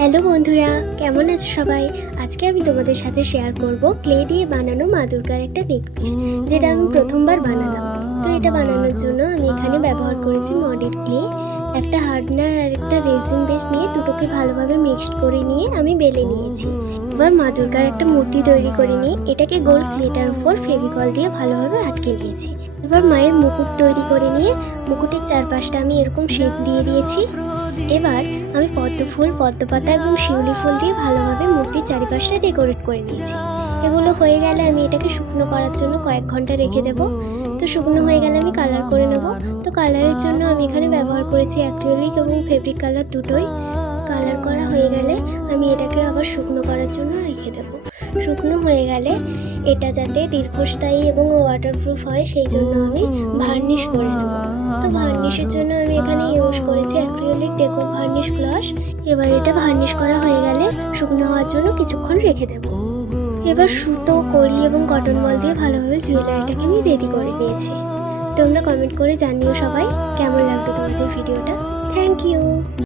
Hello বন্ধুরা, কেমন আছো সবাই? আজকে আমি তোমাদের সাথে শেয়ার করব ক্লে দিয়ে বানানো মা দুর্গার একটা নেকপিস, যেটা আমি প্রথমবার বানালাম। তো এটা বানানোর জন্য আমি এখানে ব্যবহার করেছি মডেল ক্লে, একটা হার্ডনার আর একটা রেজিন বেস নিয়ে দুটোকে ভালোভাবে মিক্সড করে নিয়ে আমি বেলে নিয়েছি। এবার মা দুর্গার একটা মূর্তি তৈরি করে নিয়ে এটাকে গোল ক্লেটার উপর ফেভিকল দিয়ে ভালোভাবে আটকে নিয়েছি। এবার মায়ের মুকুট তৈরি করে নিয়ে মুকুটের চারপাশটা আমি এরকম শেপ দিয়ে দিয়েছি। এবার আমি পদ্ম ফুল, পদ্মপাতা এবং শিউলি ফুল দিয়ে ভালোভাবে মূর্তির চারিপাশটা ডেকোরেট করে নিয়েছি। এগুলো হয়ে গেলে আমি এটাকে শুকনো করার জন্য কয়েক ঘন্টা রেখে দেবো। তো শুকনো হয়ে গেলে আমি কালার করে নেব। তো কালারের জন্য আমি এখানে ব্যবহার করেছি অ্যাক্রিলিক এবং ফেব্রিক কালার দুটোই। কালার করা হয়ে গেলে আমি এটাকে আবার শুকনো করার জন্য রেখে দেবো। শুকনো হয়ে গেলে এটা যাতে দীর্ঘস্থায়ী এবং ওয়াটারপ্রুফ হয় সেই জন্য আমি ভার্নিশ করে নেব। তো ভার্নিশের জন্য আমি এখানে ইউজ করেছি অ্যাক্রিলিক ডেকো ভার্নিশ গ্লস। এবার এটা ভার্নিশ করা হয়ে গেলে শুকনো হওয়ার জন্য কিছুক্ষণ রেখে দেব। এবার সুতো, কড়ি এবং কটন বল দিয়ে ভালোভাবে জুয়েলারিটাকে আমি রেডি করে নিয়েছি। তোমরা কমেন্ট করে জানিও সবাই কেমন লাগলো তোমাদের ভিডিওটা। Thank you.